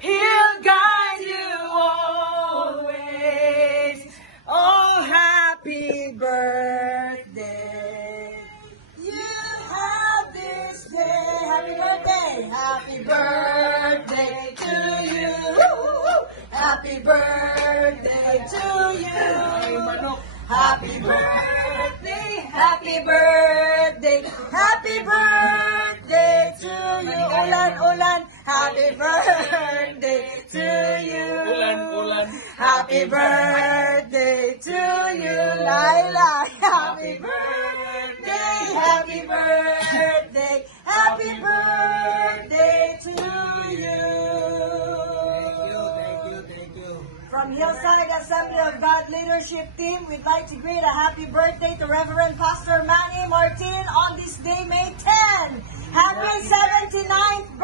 He'll guide you always. Oh, happy birthday. You have this day. Happy birthday. Happy birthday to you. Happy birthday to you. Happy birthday. Happy birthday. Happy birthday to you. Ulan, ulan. Happy birthday to you. Ulan. Happy birthday to you, Laila. Happy birthday. Happy birthday. Happy birthday to you. Thank you. From Hillside Assembly of God Leadership Team, we'd like to greet a happy birthday to Reverend Pastor Manny Martin on this day, May 10. Happy 79th